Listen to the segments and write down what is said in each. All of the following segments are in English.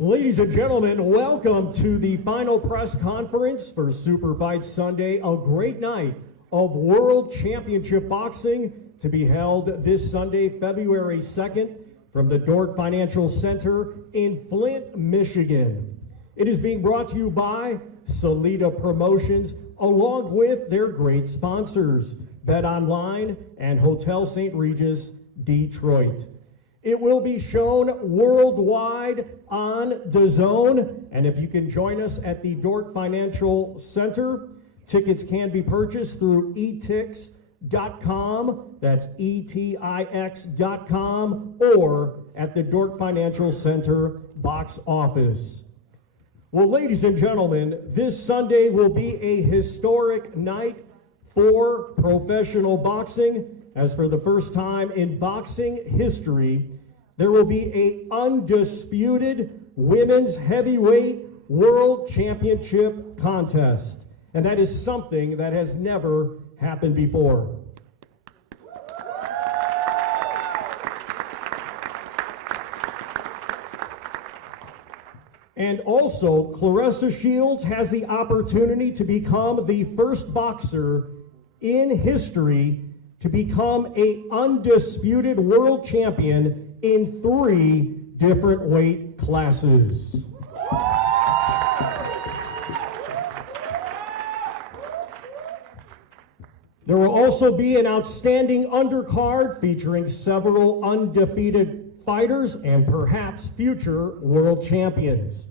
Ladies and gentlemen, welcome to the final press conference for Super Fight Sunday, a great night of World Championship Boxing to be held this Sunday, February 2nd, from the Dort Financial Center in Flint, Michigan. It is being brought to you by Salida Promotions, along with their great sponsors, Bet Online and Hotel St. Regis, Detroit. It will be shown worldwide on DAZN, and if you can join us at the Dort Financial Center, tickets can be purchased through etix.com, that's etix.com, or at the Dort Financial Center box office. Well, ladies and gentlemen, this Sunday will be a historic night for professional boxing, as for the first time in boxing history, there will be an undisputed women's heavyweight world championship contest. And that is something that has never happened before. And also, Claressa Shields has the opportunity to become the first boxer in history to become an undisputed world champion in 3 different weight classes. There will also be an outstanding undercard featuring several undefeated fighters and perhaps future world champions.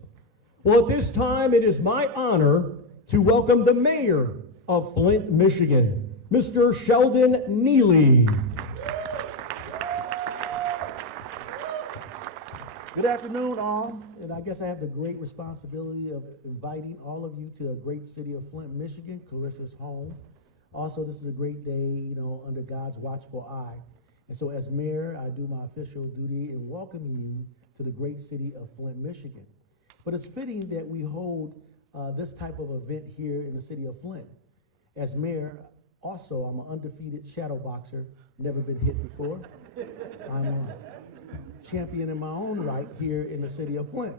Well, at this time, it is my honor to welcome the mayor of Flint, Michigan, Mr. Sheldon Neely. Good afternoon, all. And I guess I have the great responsibility of inviting all of you to a great city of Flint, Michigan, Claressa's home. Also, this is a great day, under God's watchful eye. And so as mayor, I do my official duty in welcoming you to the great city of Flint, Michigan. But it's fitting that we hold this type of event here in the city of Flint. As mayor, also, I'm an undefeated shadow boxer, never been hit before. I'm a champion in my own right here in the city of Flint.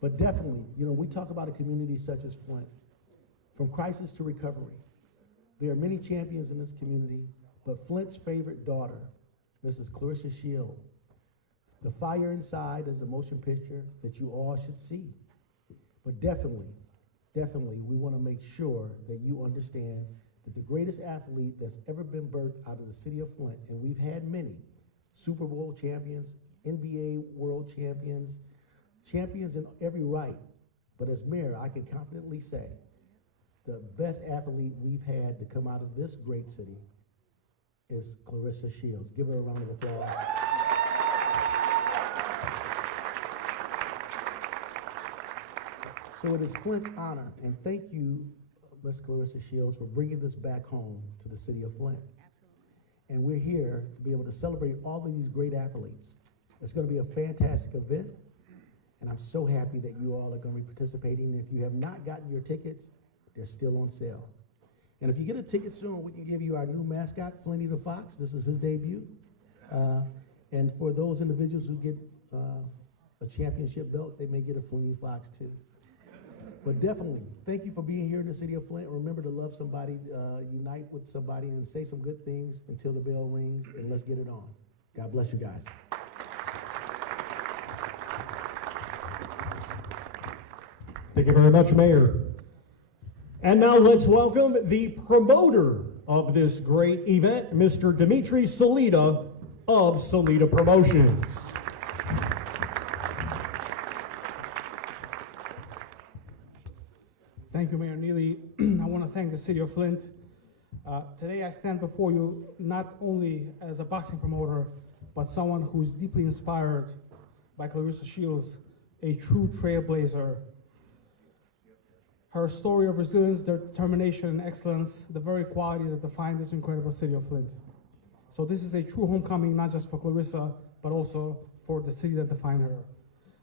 But definitely, we talk about a community such as Flint, from crisis to recovery. There are many champions in this community, but Flint's favorite daughter, Mrs. Claressa Shields, The Fire Inside is a motion picture that you all should see. But definitely, we want to make sure that you understand that the greatest athlete that's ever been birthed out of the city of Flint, and we've had many, Super Bowl champions, NBA world champions, champions in every right. But as mayor, I can confidently say the best athlete we've had to come out of this great city is Claressa Shields. Give her a round of applause. So it is Flint's honor, and thank you, Ms. Claressa Shields, for bringing this back home to the city of Flint. And we're here to be able to celebrate all of these great athletes. It's going to be a fantastic event, and I'm so happy that you all are going to be participating. If you have not gotten your tickets, they're still on sale. And if you get a ticket soon, we can give you our new mascot, Flinty the Fox. This is his debut. And for those individuals who get a championship belt, they may get a Flinty Fox too. But definitely, thank you for being here in the city of Flint. Remember to love somebody, unite with somebody, and say some good things until the bell rings, and let's get it on. God bless you guys. Thank you very much, Mayor. And now let's welcome the promoter of this great event, Mr. Dimitri Salida of Salida Promotions. Thank you, Mayor Neely. I want to thank the city of Flint. Today I stand before you not only as a boxing promoter, but someone who's deeply inspired by Claressa Shields, a true trailblazer. Her story of resilience, determination, and excellence, the very qualities that define this incredible city of Flint. So this is a true homecoming, not just for Claressa, but also for the city that defined her.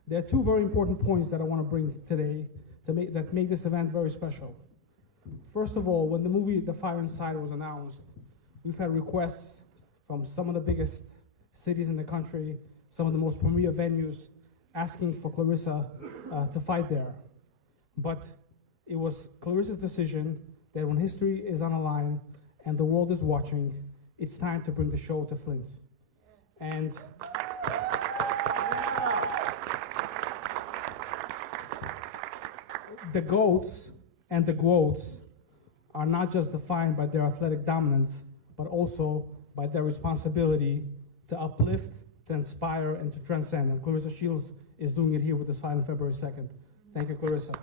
There are 2 very important points that I want to bring today that make this event very special. First of all, when the movie The Fire Inside was announced, we've had requests from some of the biggest cities in the country, some of the most premier venues, asking for Claressa to fight there. But it was Claressa's decision that when history is on the line and the world is watching, it's time to bring the show to Flint. And the GOATs and the GWOATs are not just defined by their athletic dominance, but also by their responsibility to uplift, to inspire, and to transcend. And Claressa Shields is doing it here with this fight on February 2nd. Thank you, Claressa.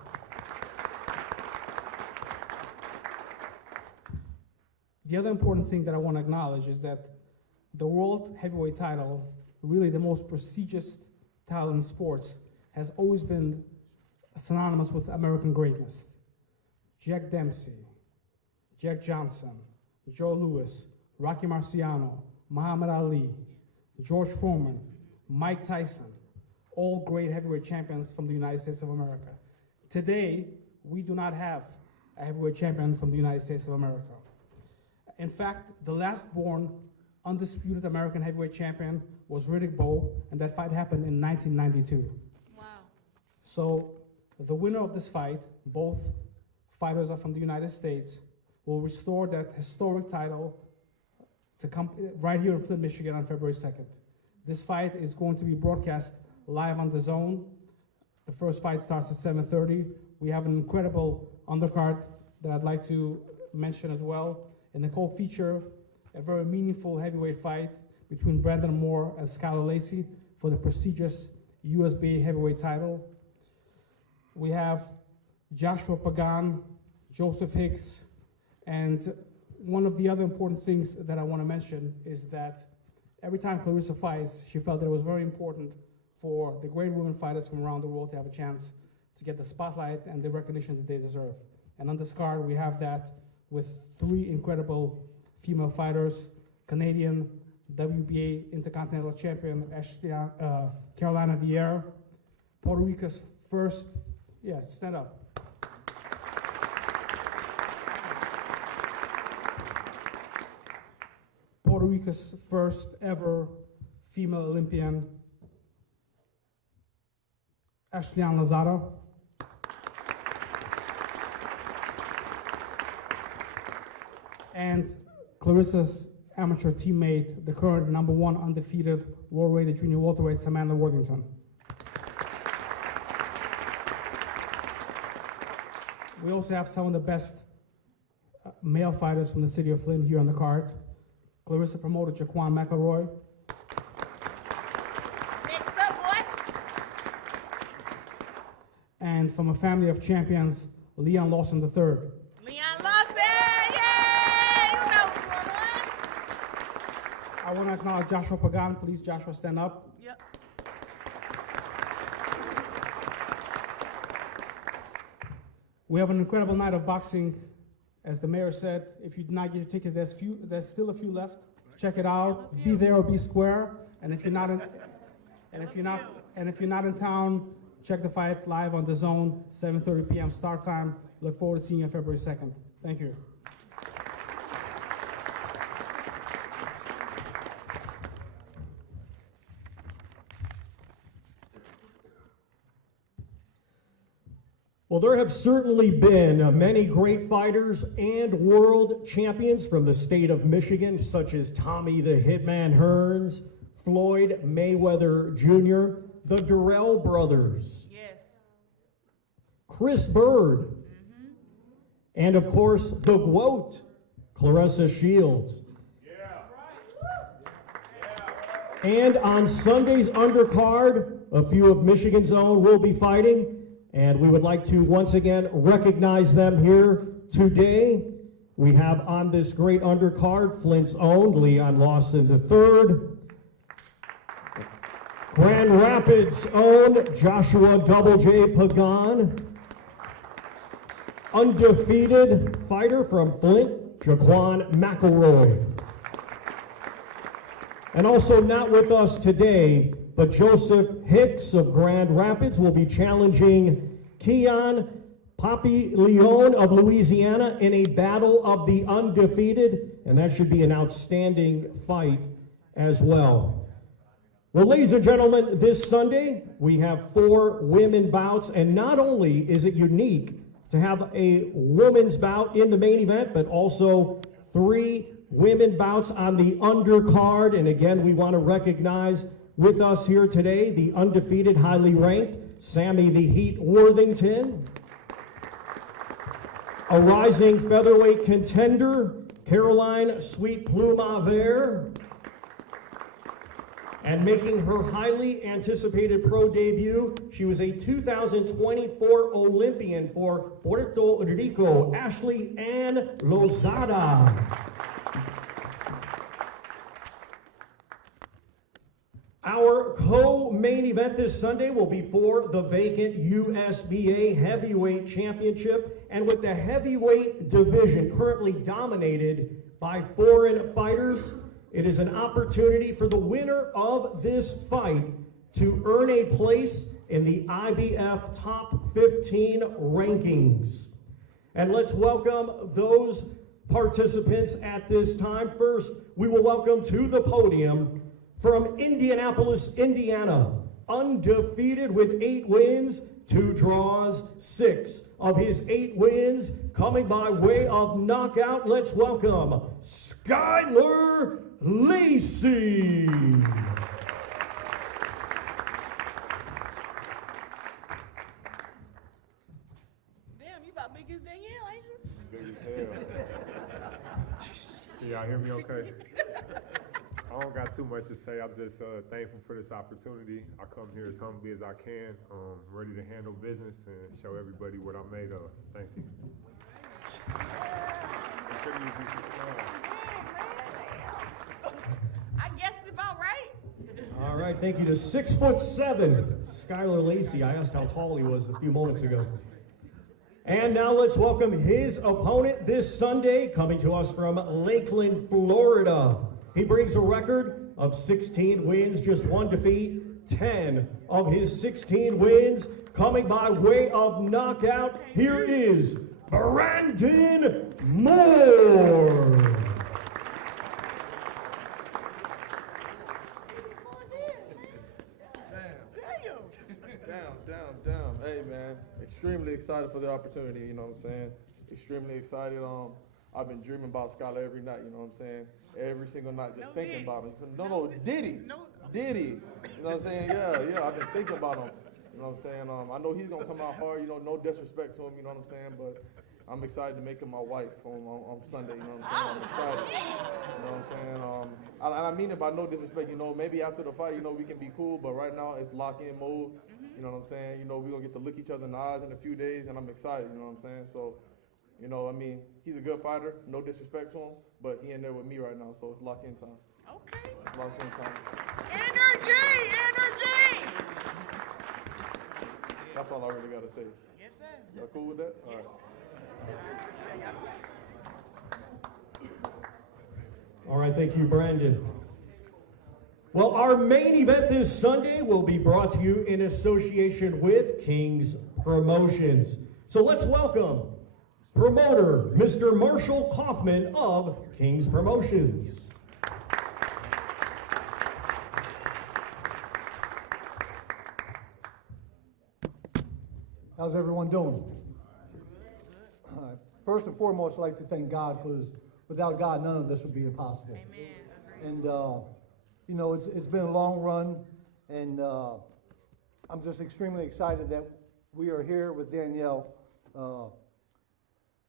The other important thing that I want to acknowledge is that the world heavyweight title, really the most prestigious title in sports, has always been synonymous with American greatness. Jack Dempsey, Jack Johnson, Joe Louis, Rocky Marciano, Muhammad Ali, George Foreman, Mike Tyson, all great heavyweight champions from the United States of America. Today, we do not have a heavyweight champion from the United States of America. In fact, the last born undisputed American heavyweight champion was Riddick Bowe, and that fight happened in 1992. Wow. So the winner of this fight, both fighters are from the United States, will restore that historic title to come right here in Flint, Michigan on February 2nd. This fight is going to be broadcast live on DAZN. The first fight starts at 7:30. We have an incredible undercard that I'd like to mention as well. And the co-feature a very meaningful heavyweight fight between Brandon Moore and Skylar Lacey for the prestigious USB heavyweight title. We have Joshua Pagan, Joseph Hicks, and one of the other important things that I want to mention is that every time Claressa fights, she felt that it was very important for the great women fighters from around the world to have a chance to get the spotlight and the recognition that they deserve. And on this card, we have that with 3 incredible female fighters: Canadian WBA Intercontinental Champion Carolina Vieira, Puerto Rico's first, stand up. Puerto Rico's first ever female Olympian, Ashley-Ann Lozada. And Claressa's amateur teammate, the current #1 undefeated world-rated junior welterweight, Samantha Worthington. We also have some of the best male fighters from the city of Flint here on the card. Claressa promoter Jaquan McElroy. Next up, boy. And from a family of champions, Leon Lawson III. Leon Lawson, yay! You know what's going on. I want to acknowledge Joshua Pagan. Please, Joshua, stand up. Yep. We have an incredible night of boxing. As the mayor said, if you did not get your tickets, there's still a few left. Check it out. Be there or be square. And if you're not in, and if you're not in town, check the fight live on DAZN, 7:30 p.m. start time. Look forward to seeing you on February 2nd. Thank you. Well, there have certainly been many great fighters and world champions from the state of Michigan, such as Tommy the Hitman Hearns, Floyd Mayweather Jr., the Durrell brothers, Yes. Chris Bird, and of course, the GWOAT, Claressa Shields. And on Sunday's undercard, a few of Michigan's own will be fighting. And we would like to once again recognize them here today. We have on this great undercard Flint's own Leon Lawson III, Grand Rapids' own Joshua Double J Pagan, undefeated fighter from Flint, Jaquan McElroy. And also not with us today, but Joseph Hicks of Grand Rapids will be challenging Keon Papi Leon of Louisiana in a battle of the undefeated, and that should be an outstanding fight as well. Well, ladies and gentlemen, this Sunday we have 4 women bouts, and not only is it unique to have a women's bout in the main event, but also 3 women bouts on the undercard. And again, we want to recognize with us here today the undefeated, highly ranked Sammy the Heat Worthington, a rising featherweight contender, Caroline Sweet Plume Aver, and making her highly anticipated pro debut, she was a 2024 Olympian for Puerto Rico, Ashley Ann Lozada. Our co-main event this Sunday will be for the vacant USBA Heavyweight Championship, and with the heavyweight division currently dominated by foreign fighters, it is an opportunity for the winner of this fight to earn a place in the IBF Top 15 rankings. And let's welcome those participants at this time. First, we will welcome to the podium from Indianapolis, Indiana, undefeated with 8 wins, 2 draws, 6 of his 8 wins coming by way of knockout. Let's welcome Skylar Lacey. Damn, you about big as Danielle, ain't you? Big as hell. Can y'all hear me okay? I don't got too much to say. I'm just thankful for this opportunity. I come here as humbly as I can, ready to handle business and show everybody what I'm made of. Thank you. I guessed about right. All right, thank you to 6'7" Skylar Lacey. I asked how tall he was a few moments ago. And now let's welcome his opponent this Sunday, coming to us from Lakeland, Florida. He brings a record of 16 wins, just 1 defeat, 10 of his 16 wins coming by way of knockout. Here is Brandon Moore. Down. Hey, man, extremely excited for the opportunity, you know what I'm saying? Extremely excited. I've been dreaming about Skylar every night, you know what I'm saying? Every single night, just thinking about him. No, Diddy. You know what I'm saying? Yeah, I've been thinking about him. You know what I'm saying? I know he's gonna come out hard, you know, no disrespect to him, you know what I'm saying? But I'm excited to make him my wife on Sunday, you know what I'm saying? I'm excited. You know what I'm saying? I mean it by no disrespect, you know, maybe after the fight, you know, we can be cool, but right now it's lock-in mode. You know what I'm saying? You know, we're going to get to look each other in the eyes in a few days, and I'm excited, you know what I'm saying? So, you know, I mean, he's a good fighter, no disrespect to him, but he in there with me right now, so it's lock-in time. Okay. It's lock-in time. Energy! That's all I really got to say. Yes, sir. Y'all cool with that? All right. All right, thank you, Brandon. Well, our main event this Sunday will be brought to you in association with King's Promotions. So let's welcome promoter, Mr. Marshall Kaufman of King's Promotions. How's everyone doing? First and foremost, I'd like to thank God, because without God, none of this would be impossible. Amen. And, you know, it's been a long run, and I'm just extremely excited that we are here with Danielle. I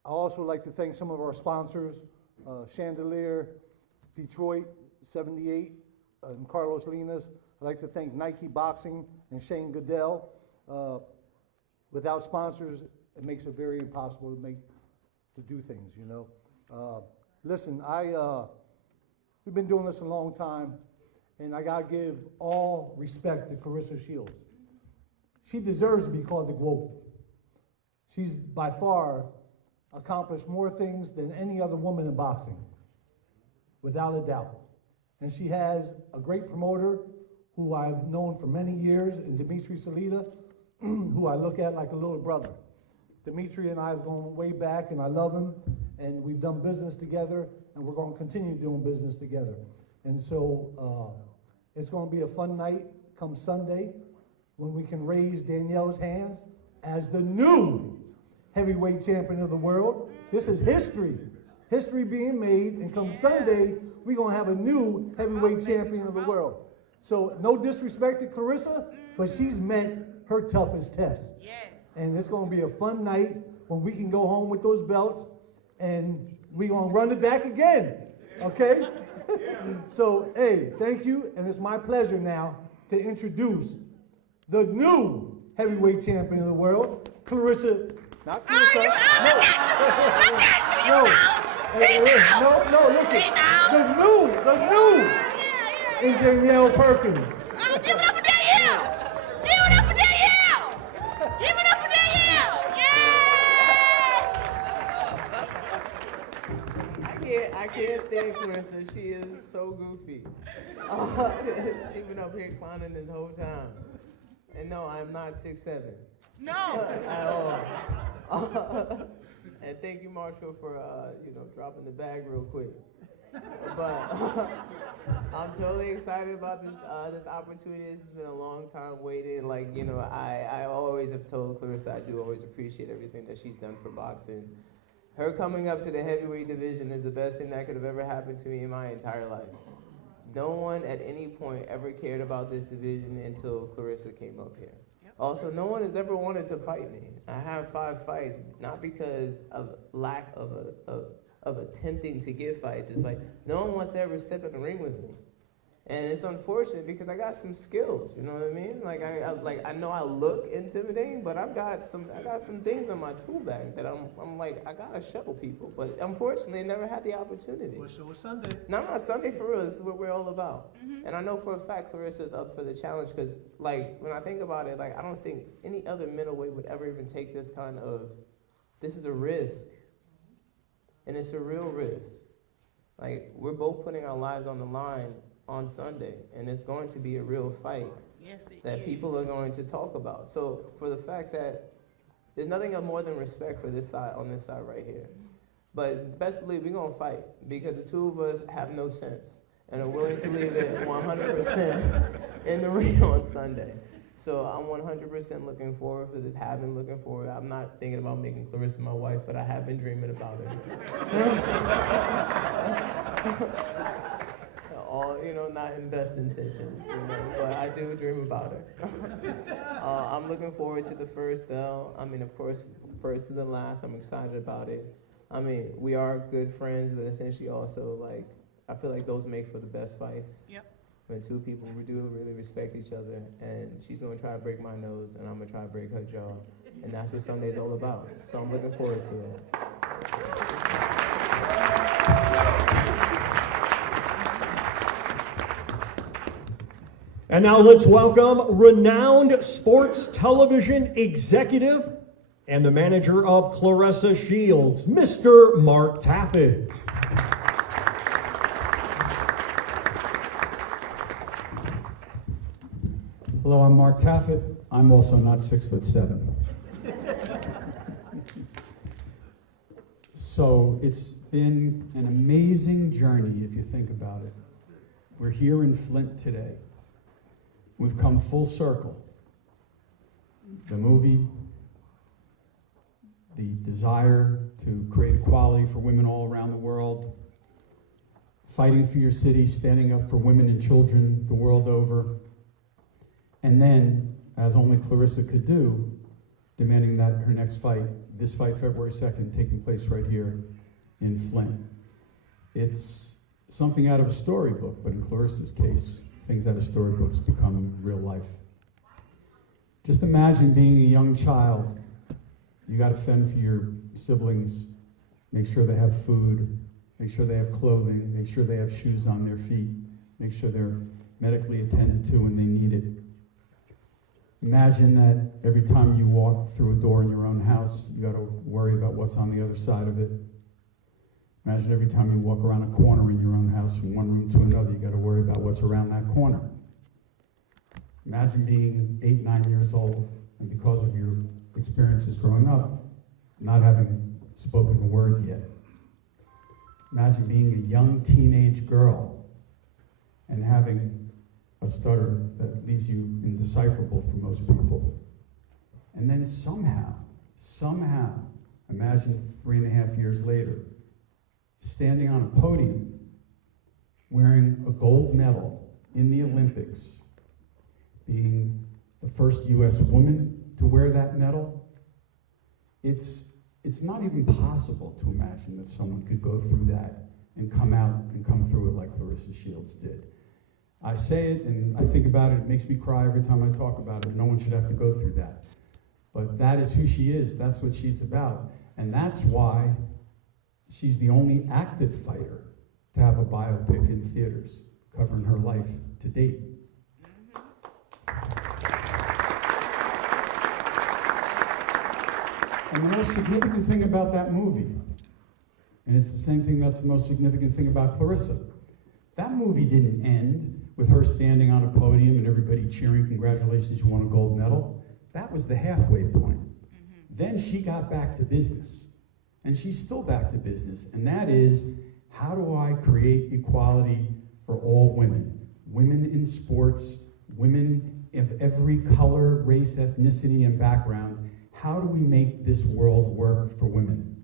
also like to thank some of our sponsors, Chandelier, Detroit 78, and Carlos Linas. I'd like to thank Nike Boxing and Shane Goodell. Without sponsors, it makes it very impossible to do things, you know. Listen, we've been doing this a long time, and I gotta give all respect to Claressa Shields. She deserves to be called the GOAT. She's by far accomplished more things than any other woman in boxing, without a doubt. And she has a great promoter who I've known for many years, in Dimitri Salita, who I look at like a little brother. Dimitri and I have gone way back, and I love him, and we've done business together, and we're going to continue doing business together. And so It's gonna be a fun night come Sunday when we can raise Danielle's hands as the new heavyweight champion of the world. This is history. History being made, and come Sunday, we're gonna have a new heavyweight champion of the world. So no disrespect to Claressa, but she's met her toughest test. Yes. And it's gonna be a fun night when we can go home with those belts, and we're gonna run it back again, okay? So, hey, thank you, and it's my pleasure now to introduce the new heavyweight champion of the world, Claressa, not Claressa, no, listen, the new, and Danielle Perkins. Oh, give it up for Danielle! Give it up for Danielle! Give it up for Danielle! Yeah! I can't stand Claressa. She is so goofy. She's been up here clowning this whole time. And no, I'm not 6'7". No! At all. And thank you, Marshall, for dropping the bag real quick. But I'm totally excited about this opportunity. This has been a long time waiting. I always have told Claressa I do always appreciate everything that she's done for boxing. Her coming up to the heavyweight division is the best thing that could have ever happened to me in my entire life. No one at any point ever cared about this division until Claressa came up here. Also, no one has ever wanted to fight me. I have 5 fights, not because of lack of attempting to get fights. It's like, no one wants to ever step in the ring with me. And it's unfortunate because I got some skills, you know what I mean? I know I look intimidating, but I got some things in my tool bag that I'm like, I gotta show people. But unfortunately, I never had the opportunity. We'll show us Sunday. No, Sunday for real. This is what we're all about. And I know for a fact Claressa is up for the challenge because, when I think about it, I don't think any other middleweight would ever even take this kind of, this is a risk. And it's a real risk. We're both putting our lives on the line on Sunday, and it's going to be a real fight that people are going to talk about. So for the fact that there's nothing more than respect for this side, on this side right here. But best believe we're gonna fight because the two of us have no sense and are willing to leave it 100% in the ring on Sunday. So I'm 100% looking forward for this, have been looking forward. I'm not thinking about making Claressa my wife, but I have been dreaming about her. All, not in best intentions, but I do dream about her. I'm looking forward to the first bell. Of course, first to the last. I'm excited about it. We are good friends, but essentially also, I feel like those make for the best fights. Yep. When two people do really respect each other, and she's gonna try to break my nose, and I'm gonna try to break her jaw, and that's what Sunday's all about. So I'm looking forward to it. And now let's welcome renowned sports television executive and the manager of Claressa Shields, Mr. Mark Taffet. Hello, I'm Mark Taffet. I'm also not 6'7". So it's been an amazing journey if you think about it. We're here in Flint today. We've come full circle. The movie, the desire to create equality for women all around the world, fighting for your city, standing up for women and children the world over, and then, as only Claressa could do, demanding that her next fight, this fight February 2nd, taking place right here in Flint. It's something out of a storybook, but in Claressa's case, things out of storybooks become real life. Just imagine being a young child. You got to fend for your siblings, make sure they have food, make sure they have clothing, make sure they have shoes on their feet, make sure they're medically attended to when they need it. Imagine that every time you walk through a door in your own house, you got to worry about what's on the other side of it. Imagine every time you walk around a corner in your own house from one room to another, you got to worry about what's around that corner. Imagine being 8, 9 years old, and because of your experiences growing up, not having spoken a word yet. Imagine being a young teenage girl and having a stutter that leaves you indecipherable for most people. And then somehow, imagine 3.5 years later, standing on a podium, wearing a gold medal in the Olympics, being the first US woman to wear that medal. It's not even possible to imagine that someone could go through that and come out and come through it like Claressa Shields did. I say it and I think about it, it makes me cry every time I talk about it. No one should have to go through that. But that is who she is, that's what she's about. And that's why she's the only active fighter to have a biopic in theaters covering her life to date. And the most significant thing about that movie, and it's the same thing that's the most significant thing about Claressa, that movie didn't end with her standing on a podium and everybody cheering, congratulations, you won a gold medal. That was the halfway point. Then she got back to business, and she's still back to business, and that is, how do I create equality for all women? Women in sports, women of every color, race, ethnicity, and background. How do we make this world work for women?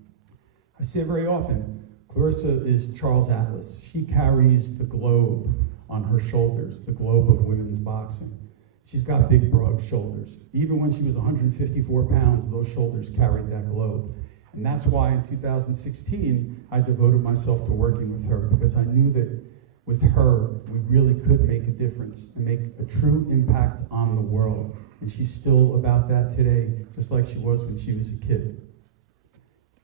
I say very often, Claressa is Charles Atlas. She carries the globe on her shoulders, the globe of women's boxing. She's got big, broad shoulders. Even when she was 154 pounds, those shoulders carried that globe. And that's why in 2016, I devoted myself to working with her, because I knew that with her, we really could make a difference and make a true impact on the world. And she's still about that today, just like she was when she was a kid.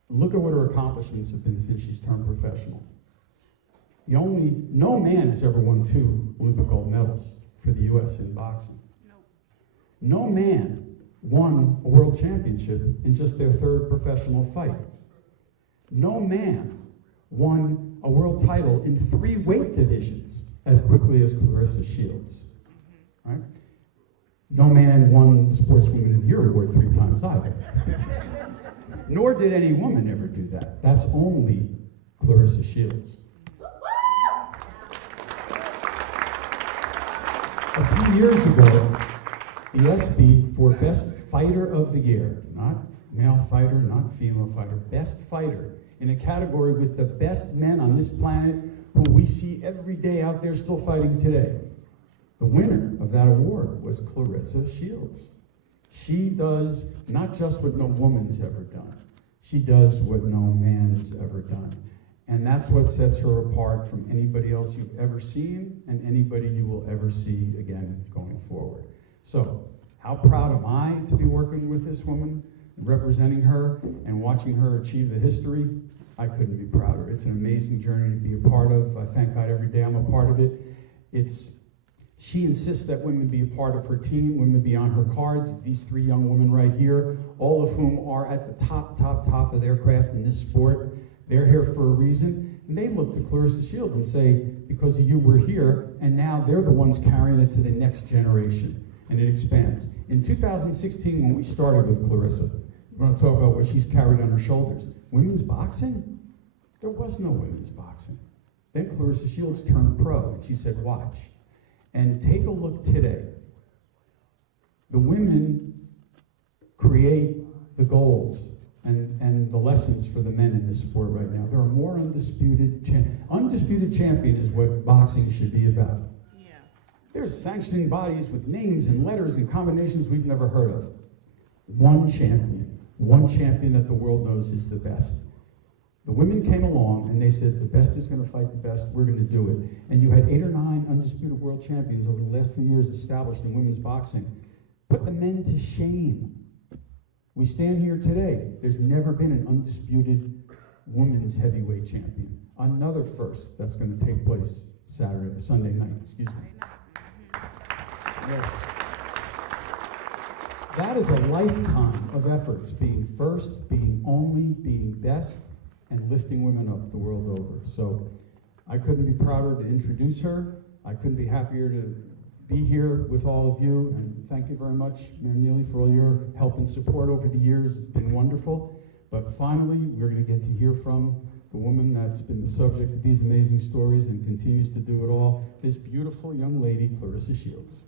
Look at what her accomplishments have been since she's turned professional. No man has ever won 2 Olympic gold medals for the US in boxing. No man won a world championship in just their 3rd professional fight. No man won a world title in 3 weight divisions as quickly as Claressa Shields, right? No man won the Sportswoman of the Year award 3 times either. Nor did any woman ever do that. That's only Claressa Shields. A few years ago, the ESPY for Best Fighter of the Year, not male fighter, not female fighter, best fighter, in a category with the best men on this planet who we see every day out there still fighting today. The winner of that award was Claressa Shields. She does not just what no woman's ever done, she does what no man's ever done. And that's what sets her apart from anybody else you've ever seen and anybody you will ever see again going forward. So, how proud am I to be working with this woman, representing her, and watching her achieve the history? I couldn't be prouder. It's an amazing journey to be a part of. I thank God every day I'm a part of it. She insists that women be a part of her team, women be on her cards. These 3 young women right here, all of whom are at the top of their craft in this sport. They're here for a reason, and they look to Claressa Shields and say, because of you, we're here, and now they're the ones carrying it to the next generation, and it expands. In 2016, when we started with Claressa, we're going to talk about what she's carried on her shoulders. Women's boxing? There was no women's boxing. Then Claressa Shields turned pro, and she said, watch. And take a look today. The women create the goals and the lessons for the men in this sport right now. There are more undisputed champion is what boxing should be about. Yeah. There's sanctioning bodies with names and letters and combinations we've never heard of. One champion that the world knows is the best. The women came along and they said, the best is going to fight the best, we're going to do it. And you had 8 or 9 undisputed world champions over the last few years established in women's boxing. Put the men to shame. We stand here today. There's never been an undisputed women's heavyweight champion. Another first that's going to take place Sunday night, excuse me. Yes. That is a lifetime of efforts, being first, being only, being best, and lifting women up the world over. So I couldn't be prouder to introduce her. I couldn't be happier to be here with all of you, and thank you very much, Mayor Neely, for all your help and support over the years. It's been wonderful. But finally, we're going to get to hear from the woman that's been the subject of these amazing stories and continues to do it all, this beautiful young lady, Claressa Shields.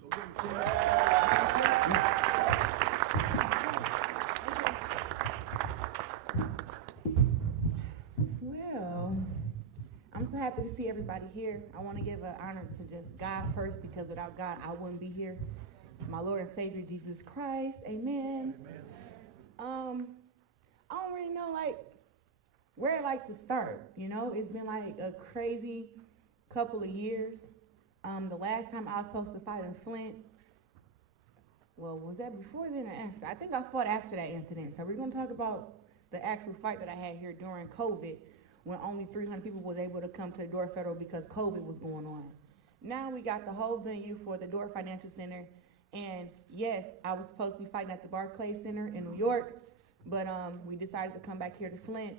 Well, I'm so happy to see everybody here. I want to give an honor to just God first, because without God, I wouldn't be here. My Lord and Savior, Jesus Christ. Amen. I don't really know, where I'd like to start. It's been a crazy couple of years. The last time I was supposed to fight in Flint, well, was that before then or after? I think I fought after that incident. So we're going to talk about the actual fight that I had here during COVID, when only 300 people was able to come to the Dort Federal because COVID was going on. Now we got the whole venue for the Dort Financial Center. And yes, I was supposed to be fighting at the Barclays Center in New York, but we decided to come back here to Flint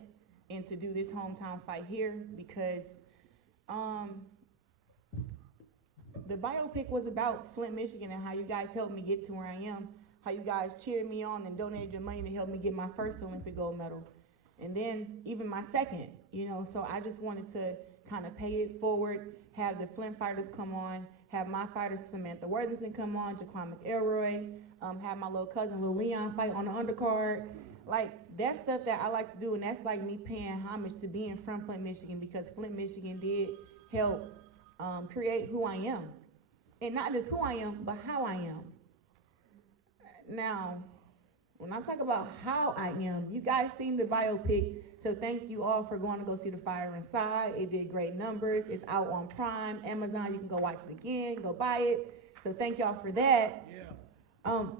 and to do this hometown fight here because the biopic was about Flint, Michigan, and how you guys helped me get to where I am, how you guys cheered me on and donated your money to help me get my first Olympic gold medal, and then even my second, so I just wanted to kind of pay it forward, have the Flint fighters come on, have my fighters Samantha Worthington come on, Jaquan McElroy, have my little cousin Lil Leon fight on the undercard. That's stuff that I like to do, and that's me paying homage to being from Flint, Michigan, because Flint, Michigan did help create who I am. And not just who I am, but how I am. Now, when I talk about how I am, you guys seen the biopic, so thank you all for going to go see The Fire Inside. It did great numbers. It's out on Prime, Amazon. You can go watch it again, go buy it. So thank y'all for that. Yeah.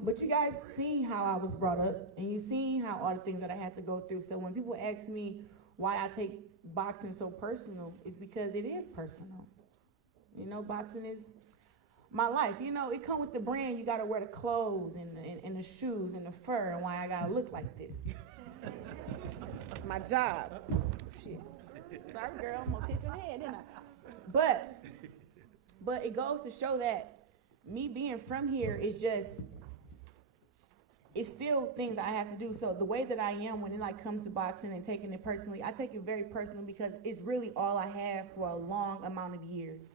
But you guys see how I was brought up, and you see how all the things that I had to go through. So when people ask me why I take boxing so personal, it's because it is personal. Boxing is my life. It come with the brand. You gotta wear the clothes and the shoes and the fur, and why I gotta look like this. It's my job. Shit. Sorry, girl, I'm gonna hit your head, didn't I? But it goes to show that me being from here is it's still things I have to do. So the way that I am when it comes to boxing and taking it personally, I take it very personal because it's really all I have for a long amount of years.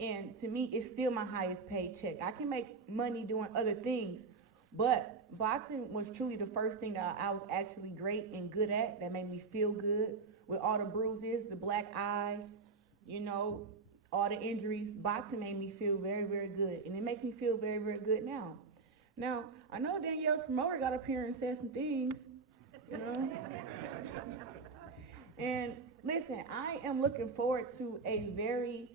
And to me, it's still my highest paid check. I can make money doing other things, but boxing was truly the first thing that I was actually great and good at, that made me feel good with all the bruises, the black eyes, all the injuries. Boxing made me feel very, very good, and it makes me feel very, very good now. Now, I know Danielle's promoter got up here and said some things, And listen, I am looking forward to a very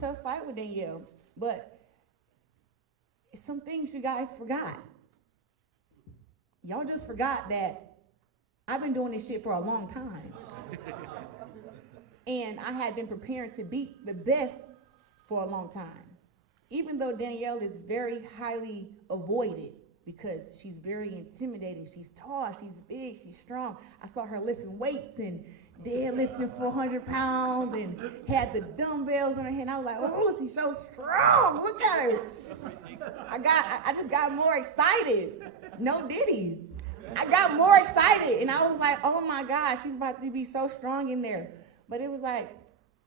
tough fight with Danielle, but some things you guys forgot. Y'all just forgot that I've been doing this shit for a long time. And I had been preparing to beat the best for a long time. Even though Danielle is very highly avoided because she's very intimidating. She's tall, she's big, she's strong. I saw her lifting weights and deadlifting 400 pounds and had the dumbbells on her head. I was like, oh, she's so strong. Look at her. I just got more excited. No diddy. I got more excited, and I was like, oh my God, she's about to be so strong in there. But it was like,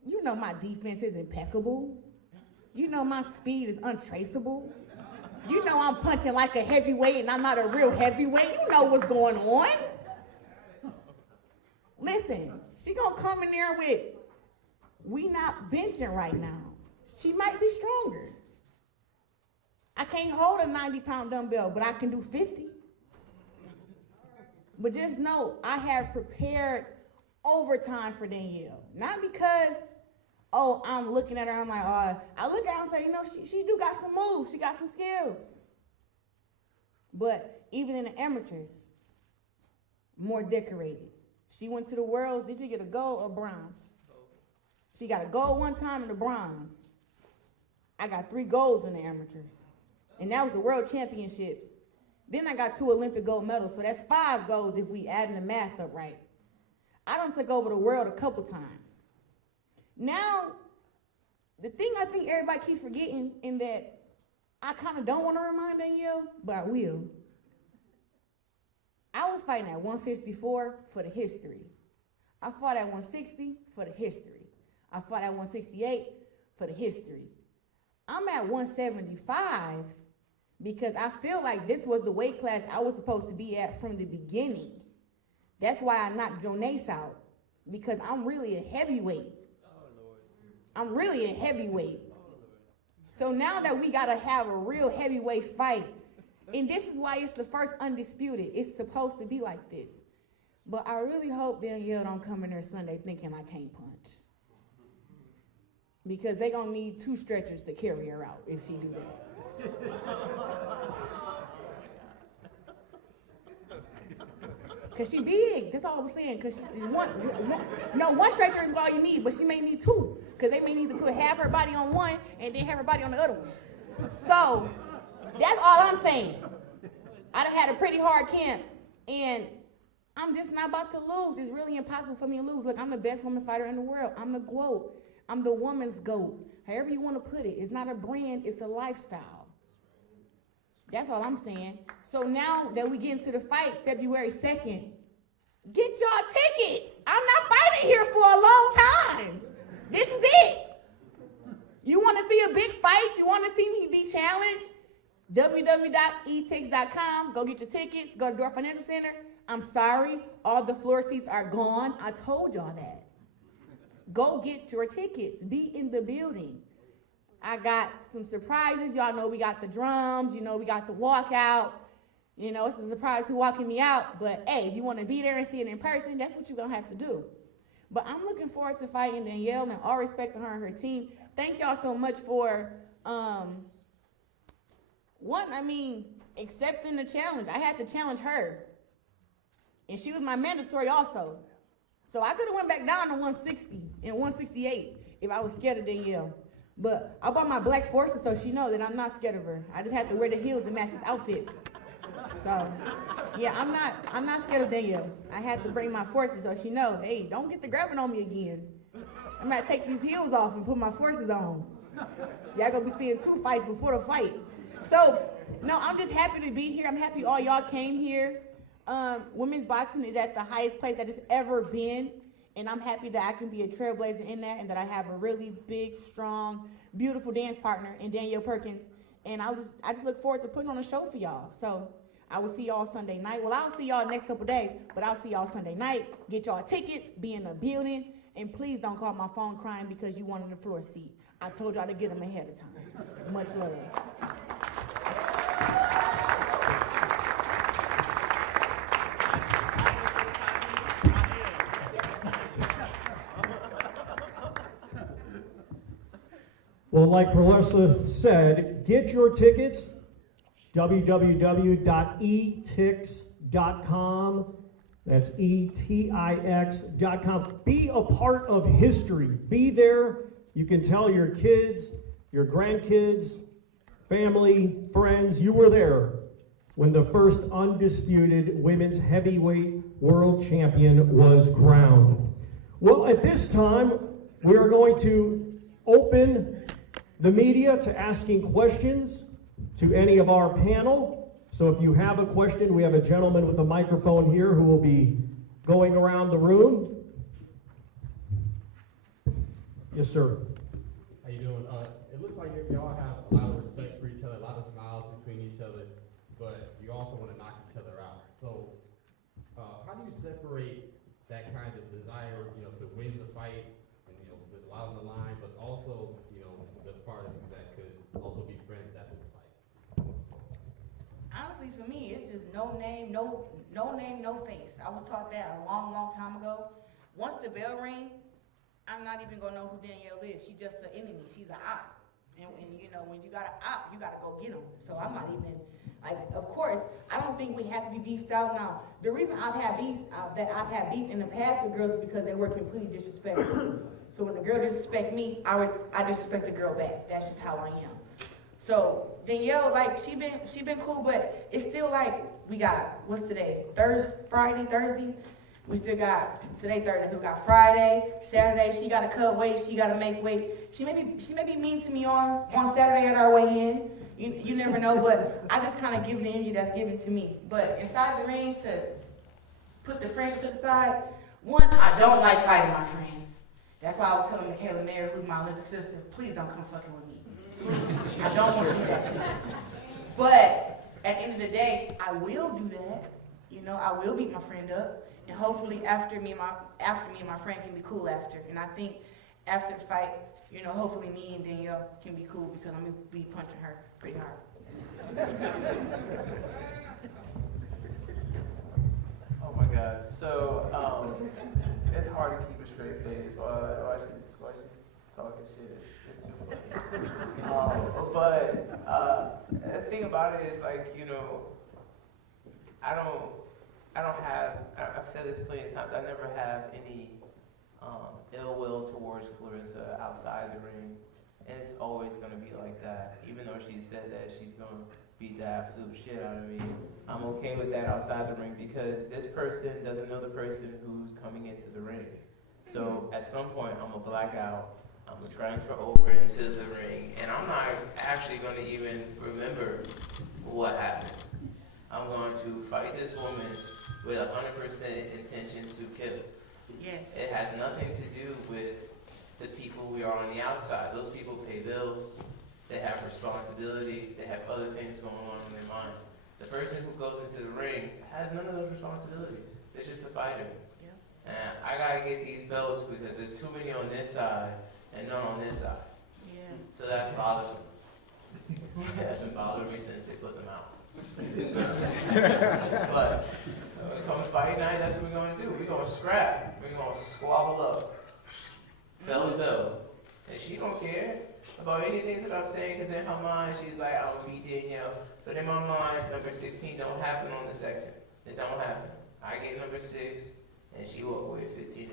my defense is impeccable. My speed is untraceable. I'm punching like a heavyweight and I'm not a real heavyweight. You know what's going on. Listen, she gonna come in there with, we not benching right now. She might be stronger. I can't hold a 90-pound dumbbell, but I can do 50. But just know, I have prepared overtime for Danielle. Not because, I'm looking at her, I'm like, I look at her and say, she do got some moves, she got some skills. But even in the amateurs, more decorated. She went to the Worlds, did you get a gold or bronze? She got a gold one time and a bronze. I got 3 golds in the amateurs. And that was the World Championships. Then I got 2 Olympic gold medals, so that's 5 golds if we adding the math up right. I done took over the world a couple times. Now, the thing I think everybody keeps forgetting, in that I kind of don't want to remind Danielle, but I will. I was fighting at 154 for the history. I fought at 160 for the history. I fought at 168 for the history. I'm at 175 because I feel like this was the weight class I was supposed to be at from the beginning. That's why I knocked Jonace out, because I'm really a heavyweight. I'm really a heavyweight. So now that we gotta have a real heavyweight fight, and this is why it's the first undisputed. It's supposed to be like this. But I really hope Danielle don't come in there Sunday thinking I can't punch. Because they gonna need 2 stretchers to carry her out if she do that. Cause she big, that's all I was saying. Cause one stretcher is all you need, but she may need 2. Cause they may need to put half her body on one and then half her body on the other one. So that's all I'm saying. I done had a pretty hard camp, and I'm just not about to lose. It's really impossible for me to lose. Look, I'm the best woman fighter in the world. I'm the GOAT. I'm the woman's GOAT. However you want to put it. It's not a brand, it's a lifestyle. That's all I'm saying. So now that we get into the fight, February 2nd, get y'all tickets. I'm not fighting here for a long time. This is it. You want to see a big fight? You want to see me be challenged? www.etix.com. Go get your tickets. Go to Dort Financial Center. I'm sorry, all the floor seats are gone. I told y'all that. Go get your tickets. Be in the building. I got some surprises. Y'all know we got the drums. You know we got the walkout. You know, it's a surprise who's walking me out. But, hey, if you want to be there and see it in person, that's what you're going to have to do. But I'm looking forward to fighting Danielle, and all respect to her and her team. Thank y'all so much for, accepting the challenge. I had to challenge her. And she was my mandatory also. So I could have went back down to 160 and 168 if I was scared of Danielle. But I bought my black forces so she knows that I'm not scared of her. I just have to wear the heels to match this outfit. So, yeah, I'm not scared of Danielle. I had to bring my forces so she knows, hey, don't get the grabbing on me again. I'm gonna take these heels off and put my forces on. Y'all gonna be seeing 2 fights before the fight. So, no, I'm just happy to be here. I'm happy all y'all came here. Women's boxing is at the highest place that it's ever been, and I'm happy that I can be a trailblazer in that, and that I have a really big, strong, beautiful dance partner in Danielle Perkins, and I just look forward to putting on a show for y'all. So I will see y'all Sunday night. Well, I'll see y'all next couple days, but I'll see y'all Sunday night. Get y'all tickets, be in the building, and please don't call my phone crying because you wanted a floor seat. I told y'all to get them ahead of time. Much love. Well, like Claressa said, get your tickets, www.etix.com. That's etix.com. Be a part of history. Be there. You can tell your kids, your grandkids, family, friends, you were there when the first undisputed women's heavyweight world champion was crowned. Well, at this time, we are going to open the media to asking questions to any of our panel. So if you have a question, we have a gentleman with a microphone here who will be going around the room. Yes, sir. How you doing? It looks like y'all have a lot of respect for each other, a lot of smiles between each other, but you also want to knock each other out. So how do you separate that kind of desire, to win the fight, and there's a lot on the line, but also, the part of you that could also be friends after the fight? Honestly, for me, it's just no name, no face. I was taught that a long, long time ago. Once the bell rings, I'm not even gonna know who Danielle is. She's just an enemy. She's an op. And when you got an op, you gotta go get them. So I'm not even, of course, I don't think we have to be beefed out now. The reason I've had beef in the past with girls is because they were completely disrespectful. So when the girl disrespects me, I disrespect the girl back. That's just how I am. So Danielle, she been cool, but it's still we got, what's today? Thursday? We still got, today Thursday, so we got Friday, Saturday, she gotta cut weight, she gotta make weight. She may be mean to me on Saturday at our weigh-in. You never know, but I just kind of give the energy that's given to me. But inside the ring, to put the friendship to the side, One, I don't like fighting my friends. That's why I was telling Michaela Mayer, who's my Olympic sister, please don't come fucking with me. I don't want to do that to you. But at the end of the day, I will do that. You know, I will beat my friend up, and hopefully after me and my friend can be cool after. And I think after the fight, you know, hopefully me and Danielle can be cool because I'm gonna be punching her pretty hard. Oh my God. So it's hard to keep a straight face while she's talking shit. It's too funny. But the thing about it is, like, you know, I don't have. I've said this plenty of times. I never have any ill will towards Claressa outside the ring, and it's always gonna be like that. Even though she said that she's gonna beat the absolute shit out of me, I'm okay with that outside the ring because this person doesn't know the person who's coming into the ring. So at some point, I'm gonna black out. I'm gonna transfer over into the ring, and I'm not actually gonna even remember what happened. I'm going to fight this woman with 100% intention to kill. Yes. It has nothing to do with the people we are on the outside. Those people pay bills, they have responsibilities, they have other things going on in their mind. The person who goes into the ring has none of those responsibilities. They're just a fighter. Yeah. And I gotta get these belts because there's too many on this side and none on this side. Yeah. So that's bothersome. That's been bothering me since they put them out. But when it comes fight night, that's what we're gonna do. We're gonna scrap. We're gonna squabble up. Belly to belly. And she don't care about anything that I'm saying because in her mind, she's like, I will beat Danielle. But in my mind, number 16 don't happen on the section. It don't happen. I get number 6, and she walk away 15-1.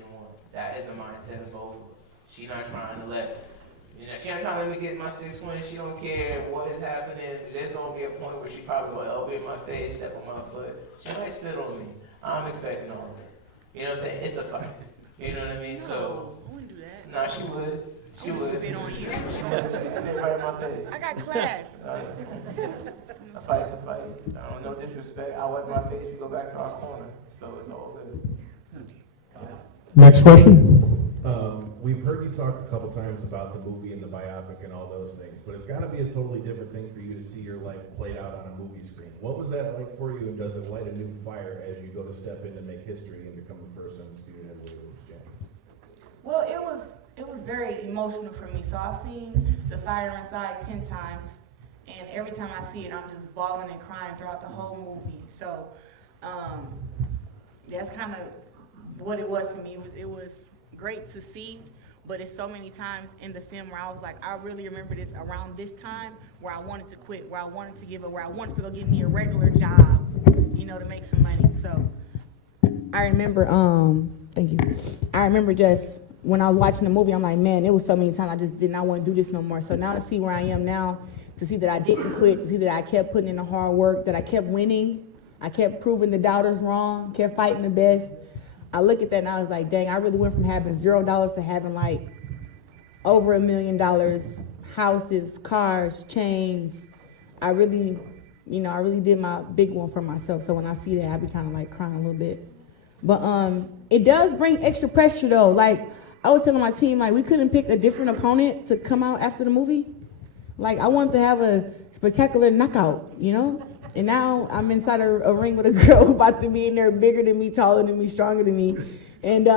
That is the mindset of both of us. She not trying to let, she not trying to let me get my 6th win. She don't care what is happening. There's gonna be a point where she probably gonna elbow in my face, step on my foot. She might spit on me. I'm expecting all of it. You know what I'm saying? It's a fight. You know what I mean? So, I wouldn't do that. nah, she would. She would. Spit on you. She would spit right in my face. I got class. A fight's a fight. No disrespect. I wipe my face. We go back to our corner. So it's all good. Next question. We've heard you talk a couple times about the movie and the biopic and all those things, but it's got to be a totally different thing for you to see your life played out on a movie screen. What was that like for you, and does it light a new fire as you go to step in to make history and become the first undisputed heavyweight world champion? Well, it was very emotional for me. So I've seen The Fire Inside 10 times, and every time I see it, I'm just bawling and crying throughout the whole movie. So that's kind of what it was to me. It was great to see, but it's so many times in the film where I was like, I really remember this around this time where I wanted to quit, where I wanted to give up, where I wanted to go get me a regular job, you know, to make some money. So I remember, thank you. I remember just when I was watching the movie, I'm like, man, it was so many times I just did not want to do this no more. So now to see where I am now, to see that I didn't quit, to see that I kept putting in the hard work, that I kept winning, I kept proving the doubters wrong, kept fighting the best. I look at that and I was like, dang, I really went from having $0 to having like over $1 million, houses, cars, chains. I really did my big one for myself. So when I see that, I be kind of like crying a little bit. But it does bring extra pressure though. Like I was telling my team, like we couldn't pick a different opponent to come out after the movie. Like I wanted to have a spectacular knockout, you know? And now I'm inside a ring with a girl who about to be in there bigger than me, taller than me, stronger than me. And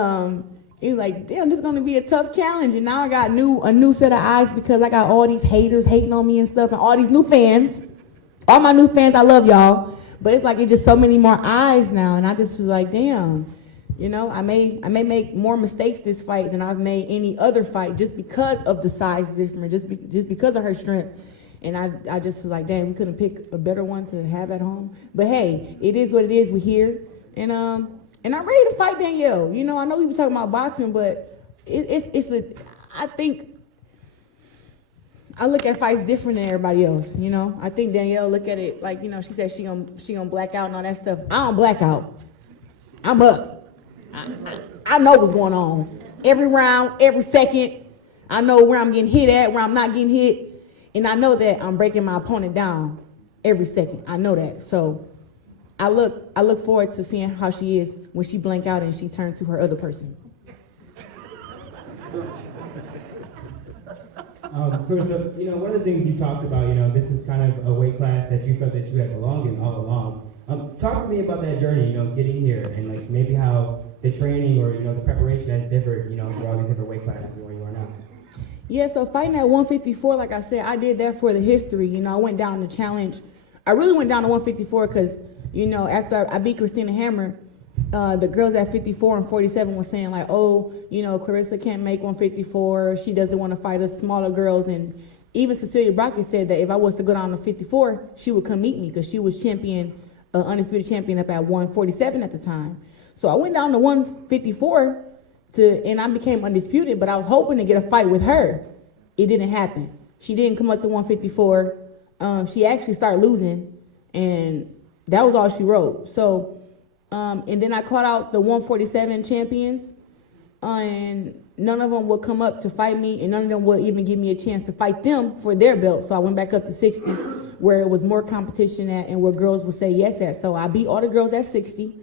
he was like, damn, this is gonna be a tough challenge. And now I got a new set of eyes because I got all these haters hating on me and stuff and all these new fans. All my new fans, I love y'all. But it's like it's just so many more eyes now. And I just was like, damn, you know, I may make more mistakes this fight than I've made any other fight just because of the size difference, just because of her strength. And I just was like, damn, we couldn't pick a better one to have at home. But hey, it is what it is. We're here. And I'm ready to fight Danielle. You know, I know we were talking about boxing, but I think I look at fights different than everybody else. You know, I think Danielle look at it like, you know, she said she gonna black out and all that stuff. I don't black out. I'm up. I know what's going on. Every round, every second, I know where I'm getting hit at, where I'm not getting hit. And I know that I'm breaking my opponent down every second. I know that. So I look forward to seeing how she is when she blank out and she turns to her other person. Claressa, one of the things you talked about, this is kind of a weight class that you felt that you had belonged in all along. Talk to me about that journey, getting here, and like maybe how the training or the preparation has differed, through all these different weight classes and where you are now. Yeah, so fighting at 154, like I said, I did that for the history. I went down the challenge. I really went down to 154 because, after I beat Christina Hammer, the girls at 54 and 47 were saying like, oh, Claressa can't make 154. She doesn't want to fight us smaller girls. And even Cecilia Brockett said that if I was to go down to 54, she would come meet me because she was undisputed champion up at 147 at the time. So I went down to 154 and I became undisputed, but I was hoping to get a fight with her. It didn't happen. She didn't come up to 154. She actually started losing, and that was all she wrote. So, and then I caught out the 147 champions, and none of them would come up to fight me, and none of them would even give me a chance to fight them for their belt. So I went back up to 60, where it was more competition at, and where girls would say yes at. So I beat all the girls at 60.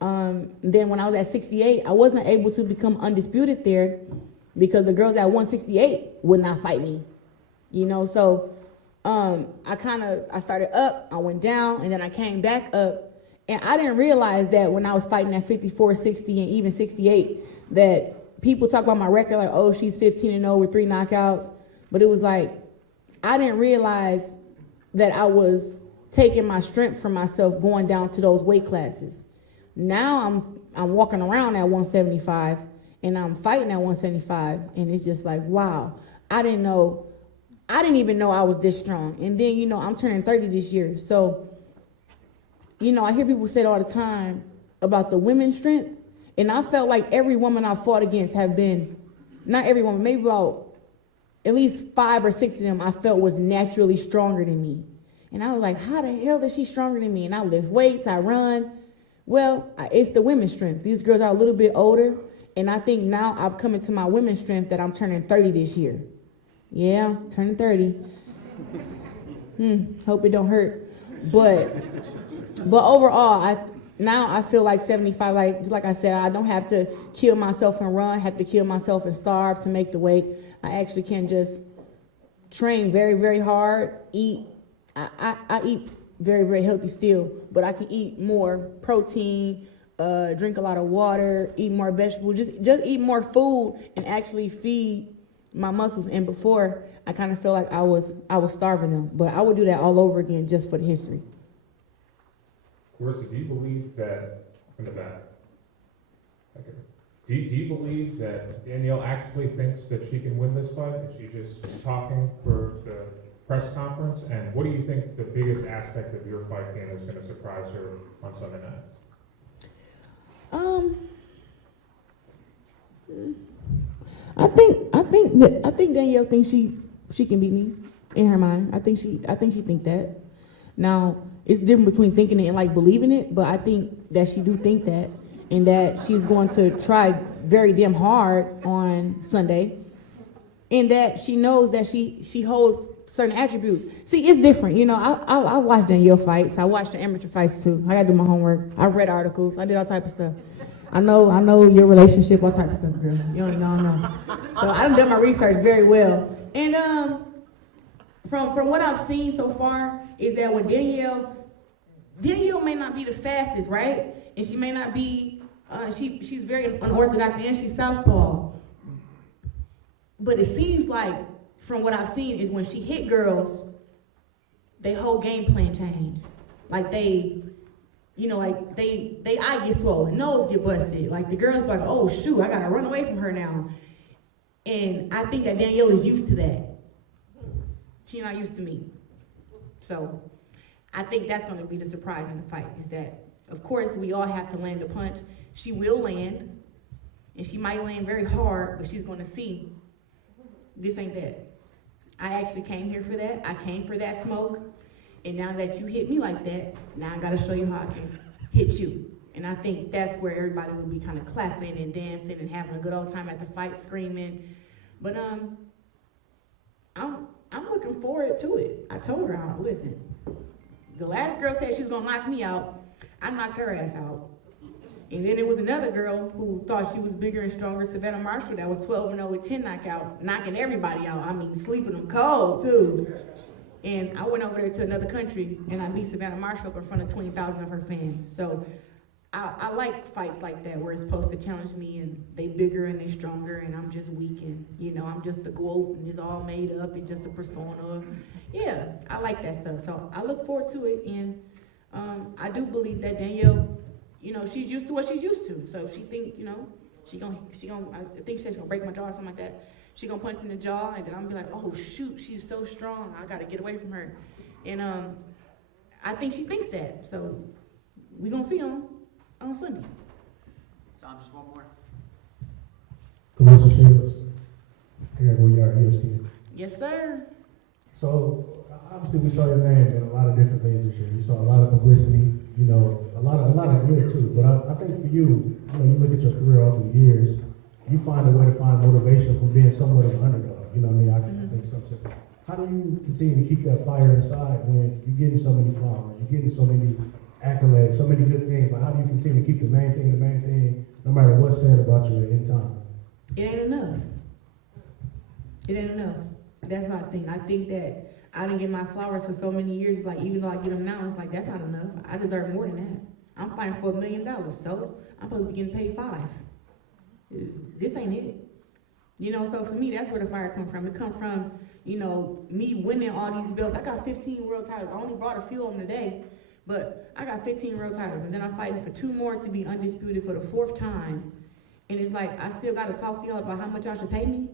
Then when I was at 68, I wasn't able to become undisputed there because the girls at 168 would not fight me, so I started up, I went down, and then I came back up, and I didn't realize that when I was fighting at 54, 60, and even 68, that people talk about my record like, oh, she's 15-0 with 3 knockouts, but it was like, I didn't realize that I was taking my strength from myself going down to those weight classes. Now I'm walking around at 175 and I'm fighting at 175, and it's just like, wow, I didn't even know I was this strong. And then, I'm turning 30 this year. So, I hear people say it all the time about the women's strength, and I felt like every woman I fought against have been, not every woman, maybe about at least 5 or 6 of them I felt was naturally stronger than me. And I was like, how the hell is she stronger than me? And I lift weights, I run. Well, it's the women's strength. These girls are a little bit older, and I think now I've come into my women's strength that I'm turning 30 this year. Yeah, turning 30. Hope it don't hurt. But overall, I feel like 75, like I said, I don't have to kill myself and run, have to kill myself and starve to make the weight. I actually can just train very, very hard, eat. I eat very, very healthy still, but I can eat more protein, drink a lot of water, eat more vegetables, just eat more food and actually feed my muscles. And before, I kind of feel like I was starving them, but I would do that all over again just for the history. Claressa, do you believe that, in the back, okay. Do you believe that Danielle actually thinks that she can win this fight? Is she just talking for the press conference? And what do you think the biggest aspect of your fight game is going to surprise her on Sunday night? I think Danielle thinks she can beat me in her mind. I think she think that. Now, it's different between thinking it and like believing it, but I think that she do think that, and that she's going to try very damn hard on Sunday, and that she knows that she holds certain attributes. See, it's different. I watch Danielle fights. I watch the amateur fights too. I gotta do my homework. I read articles. I did all type of stuff. I know your relationship, all type of stuff, girl. You don't know. So I've done my research very well. And from what I've seen so far is that when Danielle may not be the fastest, right? And she may not be, she's very unorthodox and she's southpaw. But it seems like, from what I've seen, is when she hit girls, their whole game plan changed. Like they eye get swollen, nose get busted. Like the girls like, oh shoot, I gotta run away from her now. And I think that Danielle is used to that. She's not used to me. So I think that's gonna be the surprise in the fight, is that, of course, we all have to land a punch. She will land, and she might land very hard, but she's gonna see, this ain't that. I actually came here for that. I came for that smoke. And now that you hit me like that, now I gotta show you how I can hit you. And I think that's where everybody will be kind of clapping and dancing and having a good old time at the fight, screaming. But I'm looking forward to it. I told her, listen, the last girl said she was gonna knock me out. I knocked her ass out. And then there was another girl who thought she was bigger and stronger, Savannah Marshall, that was 12-0 with 10 knockouts, knocking everybody out. I mean, sleeping them cold, too. And I went over there to another country, and I beat Savannah Marshall up in front of 20,000 of her fans. So I like fights like that, where it's supposed to challenge me, and they bigger and they stronger, and I'm just weak, and, you know, I'm just a goat, and it's all made up, it's just a persona. Yeah, I like that stuff. So I look forward to it, and I do believe that Danielle, you know, she's used to what she's used to. So she think, you know, I think she said she's gonna break my jaw or something like that. She gonna punch me in the jaw, and then I'm gonna be like, oh shoot, she's so strong, I gotta get away from her. And I think she thinks that. So we gonna see on Sunday. Tom, just one more. Claressa Shields, here we are, ESPN. Yes, sir. So obviously we saw your name in a lot of different things this year. You saw a lot of publicity, you know, a lot of good too. But I think for you, you know, you look at your career all through the years, you find a way to find motivation from being somewhat of an underdog. You know what I mean? I think something. How do you continue to keep that fire inside when you're getting so many flowers, you're getting so many accolades, so many good things? Like, how do you continue to keep the main thing, no matter what's said about you at any time? It ain't enough. It ain't enough. That's what I think. I think that I didn't get my flowers for so many years. Like, even though I get them now, it's like, that's not enough. I deserve more than that. I'm fighting for $1 million, so I'm supposed to be getting paid $5 million. This ain't it. You know, so for me, that's where the fire come from. It come from, you know, me winning all these belts. I got 15 world titles. I only brought a few of them today, but I got 15 world titles. And then I'm fighting for 2 more to be undisputed for the 4th time. And it's like, I still got to talk to y'all about how much y'all should pay me,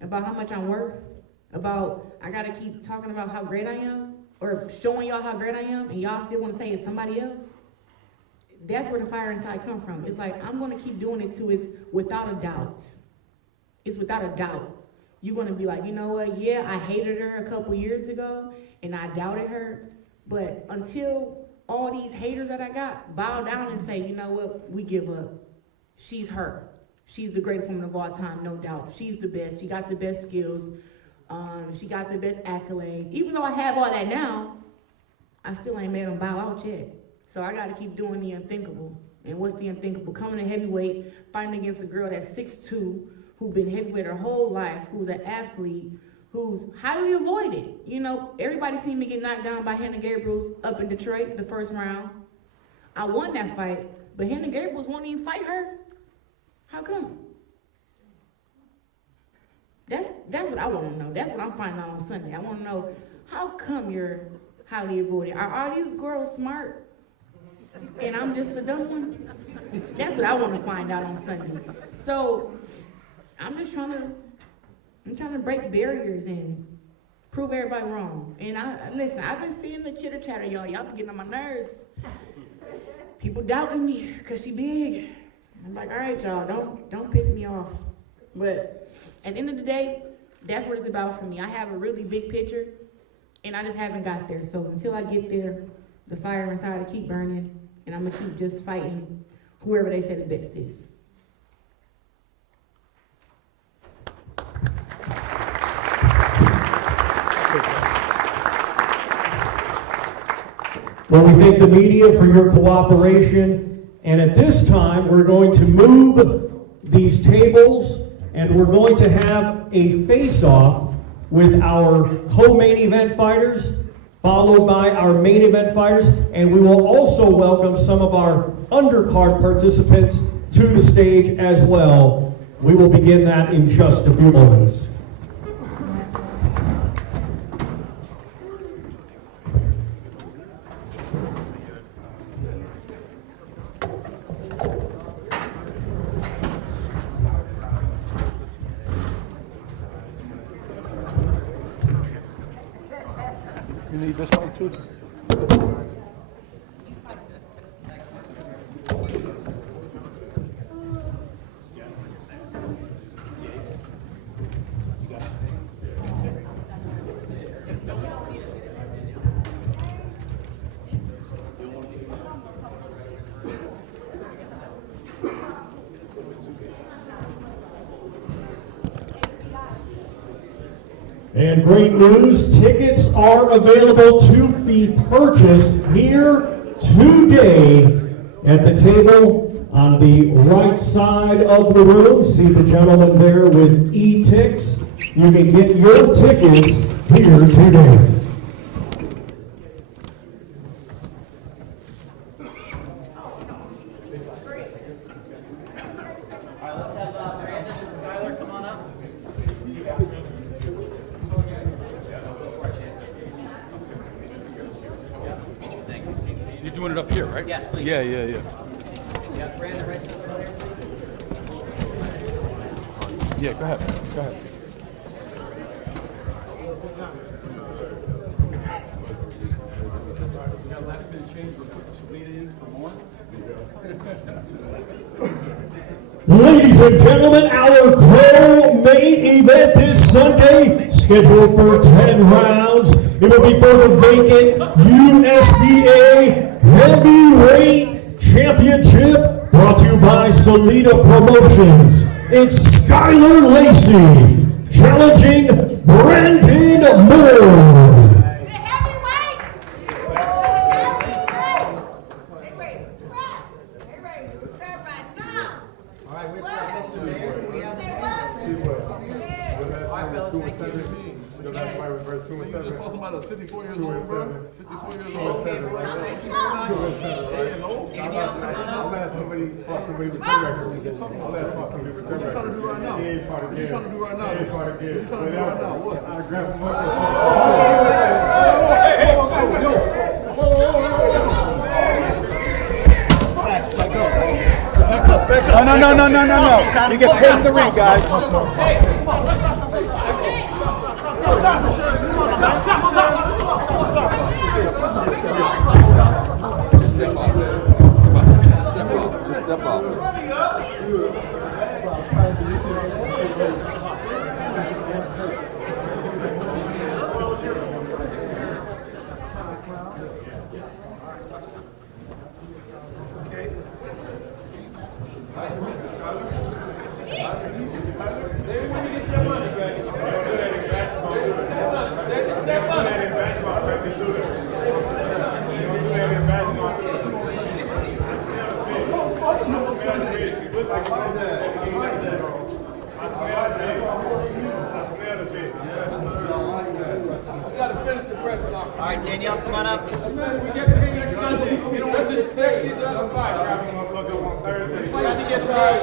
about how much I'm worth, about I got to keep talking about how great I am, or showing y'all how great I am, and y'all still want to say it's somebody else. That's where the fire inside come from. It's like, I'm going to keep doing it till it's without a doubt. It's without a doubt. You're going to be like, you know what, yeah, I hated her a couple years ago, and I doubted her, but until all these haters that I got bow down and say, you know what, we give up. She's her. She's the greatest woman of all time, no doubt. She's the best. She got the best skills. She got the best accolades. Even though I have all that now, I still ain't made them bow out yet. So I got to keep doing the unthinkable. And what's the unthinkable? Coming to heavyweight, fighting against a girl that's 6'2", who's been heavyweight her whole life, who's an athlete, who's highly avoided. You know, everybody seen me get knocked down by Hannah Gabriels up in Detroit the 1st round. I won that fight, but Hannah Gabriels won't even fight her. How come? That's what I want to know. That's what I'm finding out on Sunday. I want to know, how come you're highly avoided? Are these girls smart and I'm just the dumb one? That's what I want to find out on Sunday. So I'm just trying to break barriers and prove everybody wrong. And listen, I've been seeing the chitter chatter, y'all. Y'all been getting on my nerves. People doubting me because she big. I'm like, all right, y'all, don't piss me off. But at the end of the day, that's what it's about for me. I have a really big picture, and I just haven't got there. So until I get there, the fire inside will keep burning, and I'm going to keep just fighting whoever they say the best is. Well, we thank the media for your cooperation, and at this time, we're going to move these tables, and we're going to have a face-off with our co-main event fighters, followed by our main event fighters, and we will also welcome some of our undercard participants to the stage as well. We will begin that in just a few moments. You need this one too? And great news, tickets are available to be purchased here today at the table on the right side of the room. See the gentleman there with e-tics. You can get your tickets here today. You're doing it up here, right? Yes, please. Yeah. Yeah, Brandon, right there, please. Yeah, go ahead. Go ahead. Last minute change, we're putting Selena in for more. Ladies and gentlemen, our co-main event this Sunday, scheduled for 10 rounds. It will be for the vacant USBA Heavyweight Championship, brought to you by Salida Promotions. It's Skylar Lacey challenging Brandon Moore. Somebody was 54 years old, bro. 54 years old. Thank you very much. I'll ask somebody fought somebody with your record. I'll ask somebody with your record. What you trying to do right now? He ain't fought What you trying to do right now? He ain't fought again. What you trying to do right now? What? I grab him No. You get paid in the ring, guys. Just step off. All right, Danielle, come on up. We get paid next Sunday. You don't want this thing. These are the fight. Fight to get paid.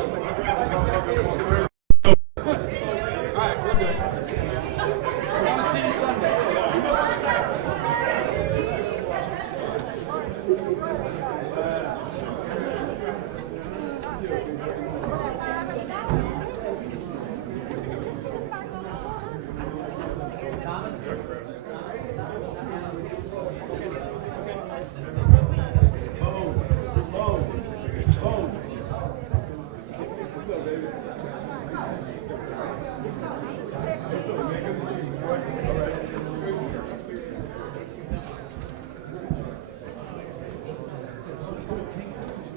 All right, we're good. I want to see you Sunday.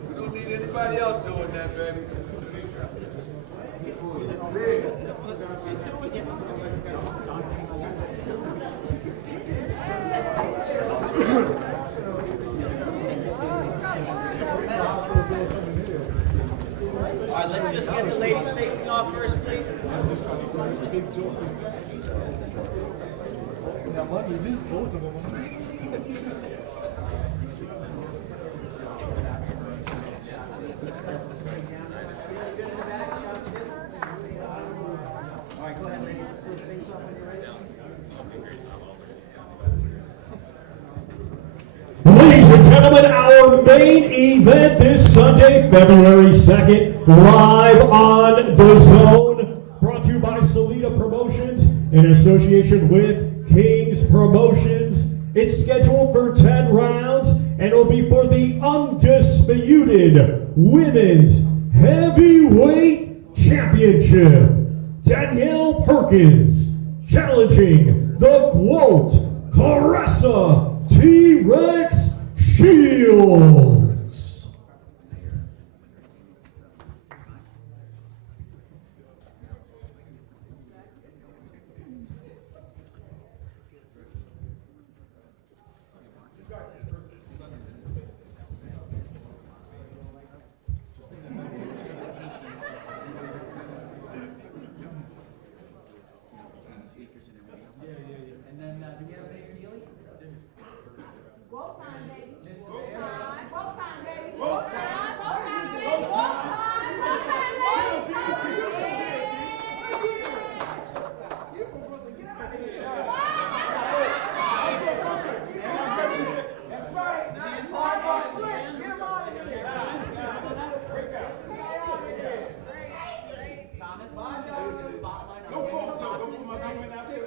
We don't need anybody else doing that, baby. All right, let's just get the ladies facing off first, please. All right, go ahead, ladies. Face off when you're ready. Ladies and gentlemen, our main event this Sunday, February 2nd, live on DAZN, brought to you by Salida Promotions in association with King's Promotions. It's scheduled for 10 rounds, and it'll be for the undisputed Women's Heavyweight Championship. Danielle Perkins challenging the quote, Claressa T-Rex Shields.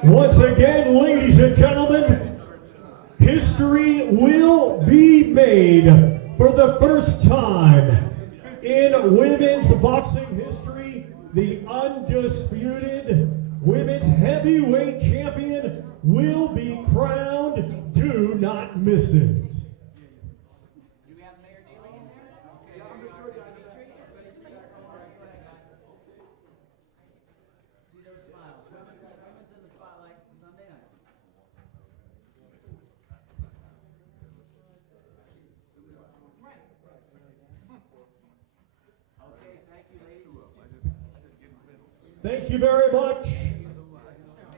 Once again, ladies and gentlemen, history will be made for the first time in women's boxing history. The undisputed women's heavyweight champion will be crowned. Do not miss it. Thank you very much.